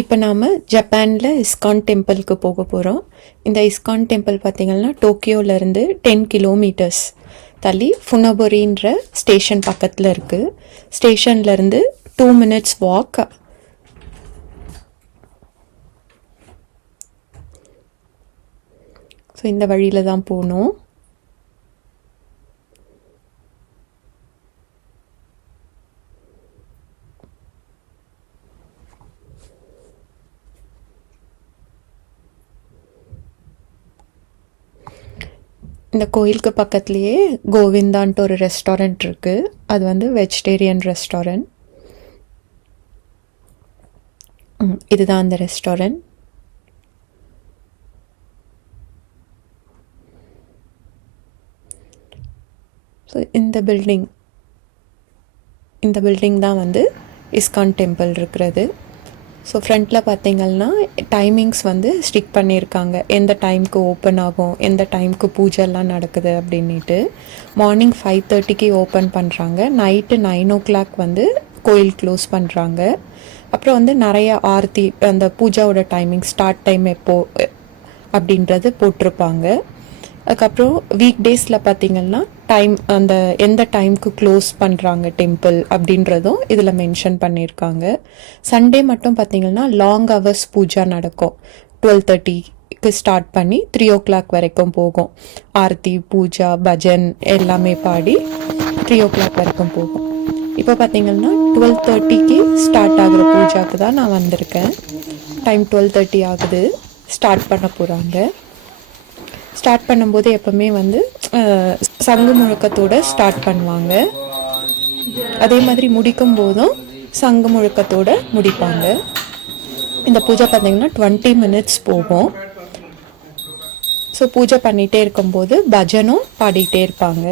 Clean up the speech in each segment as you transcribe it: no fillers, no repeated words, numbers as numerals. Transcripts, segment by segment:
இப்போ நாம் ஜப்பானில் இஸ்கான் டெம்பிளுக்கு போக போகிறோம். இந்த இஸ்கான் டெம்பிள் பார்த்திங்கன்னா டோக்கியோவிலேருந்து 10 கிலோமீட்டர்ஸ் தள்ளி ஃபுனபொரின்ற ஸ்டேஷன் பக்கத்தில் இருக்குது. ஸ்டேஷன்லேருந்து 2 மினிட்ஸ் வாக். ஸோ இந்த வழியில் தான் போகணும். இந்த கோயிலுக்கு பக்கத்துலேயே கோவிந்தான்ட்டு ஒரு ரெஸ்டாரண்ட் இருக்குது. அது வந்து வெஜிடேரியன் ரெஸ்டாரண்ட். இதுதான் அந்த ரெஸ்டாரண்ட். ஸோ இந்த பில்டிங் தான் வந்து இஸ்கான் டெம்பிள் இருக்கிறது. ஸோ ஃப்ரண்ட்டில் பார்த்திங்கன்னா டைமிங்ஸ் வந்து ஸ்டிக் பண்ணியிருக்காங்க, எந்த டைமுக்கு ஓப்பன் ஆகும், எந்த டைமுக்கு பூஜைலாம் நடக்குது அப்படின்ட்டு. மார்னிங் 5:30க்கு ஓப்பன் பண்ணுறாங்க. நைட்டு 9 o'clock வந்து கோயில் க்ளோஸ் பண்ணுறாங்க. அப்புறம் வந்து நிறைய ஆர்த்தி, அந்த பூஜாவோட டைமிங், ஸ்டார்ட் டைம் எப்போது அப்படின்றது போட்டிருப்பாங்க. அதுக்கப்புறம் வீக் டேஸில் பார்த்திங்கன்னா அந்த எந்த டைமுக்கு க்ளோஸ் பண்ணுறாங்க டெம்பிள் அப்படின்றதும் இதில் மென்ஷன் பண்ணியிருக்காங்க. சண்டே மட்டும் பார்த்திங்கன்னா லாங் ஹவர்ஸ் பூஜா நடக்கும். 12:30க்கு ஸ்டார்ட் பண்ணி 3 o'clock வரைக்கும் போகும். ஆர்த்தி, பூஜா, பஜன் எல்லாமே பாடி 3 o'clock வரைக்கும் போகும். இப்போ பார்த்திங்கன்னா 12:30க்கு ஸ்டார்ட் ஆகிற பூஜாவுக்கு தான் நான் வந்திருக்கேன். டைம் 12:30 ஆகுது. ஸ்டார்ட் பண்ண போகிறாங்க. ஸ்டார்ட் பண்ணும்போது எப்போவுமே வந்து சங்கு முழக்கத்தோடு ஸ்டார்ட் பண்ணுவாங்க. அதே மாதிரி முடிக்கும் போதும் சங்கு முழக்கத்தோடு முடிப்பாங்க. இந்த பூஜை பார்த்திங்கன்னா 20 minutes போகும். ஸோ பூஜை பண்ணிகிட்டே இருக்கும்போது பஜனும் பாடிக்கிட்டே இருப்பாங்க.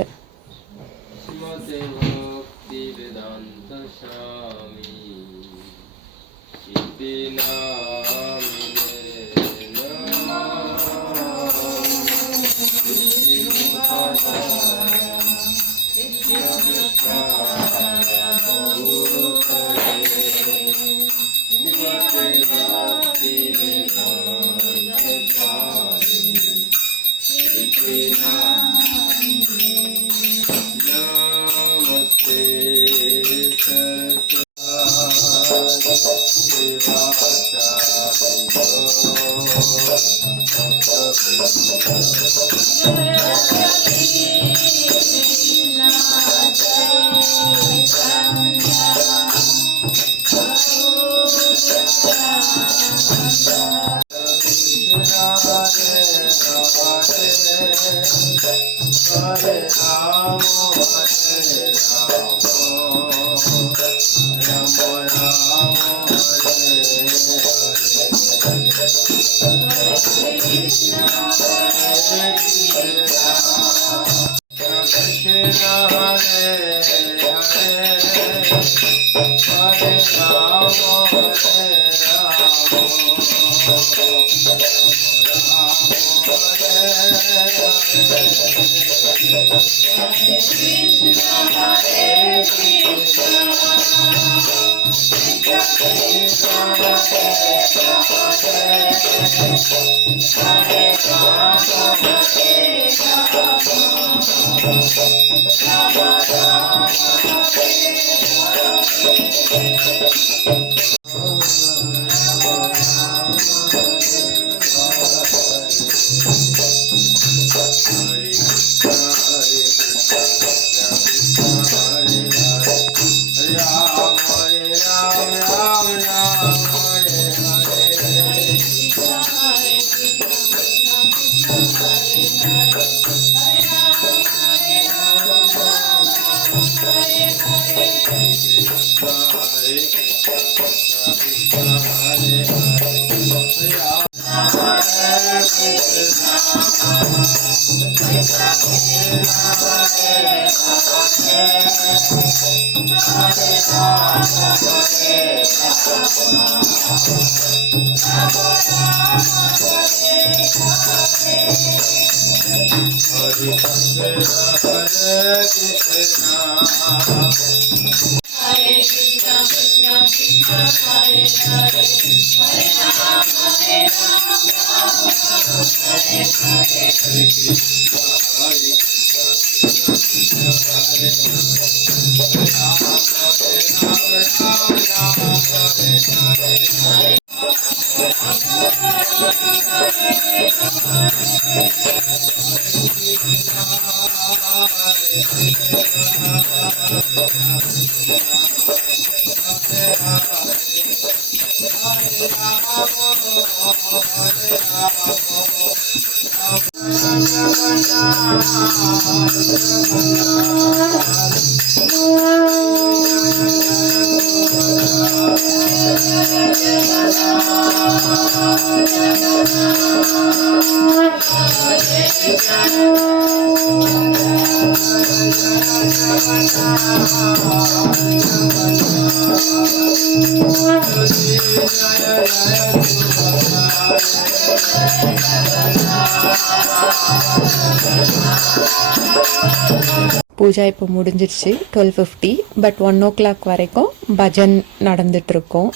பூஜா இப்போ முடிஞ்சிடுச்சு 12:50. பட் 1 o'clock வரைக்கும் பஜன் நடந்துகிட்ருக்கோம்.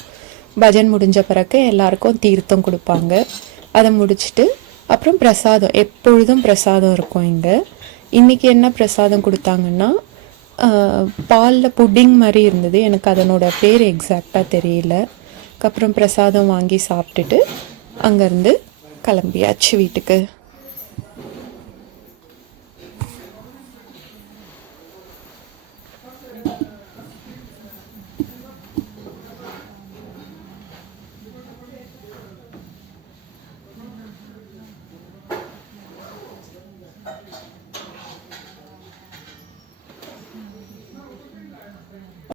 பஜன் முடிஞ்ச பிறகு எல்லாருக்கும் தீர்த்தம் கொடுப்பாங்க. அதை முடிச்சுட்டு அப்புறம் பிரசாதம், எப்பொழுதும் பிரசாதம் இருக்கும் இங்கே. இன்றைக்கி என்ன பிரசாதம் கொடுத்தாங்கன்னா பாலில் புட்டிங் மாதிரி இருந்தது, எனக்கு அதனோட பேர் எக்ஸாக்டாக தெரியல. அப்புறம் பிரசாதம் வாங்கி சாப்பிட்டுட்டு அங்கேருந்து கிளம்பியாச்சு வீட்டுக்கு.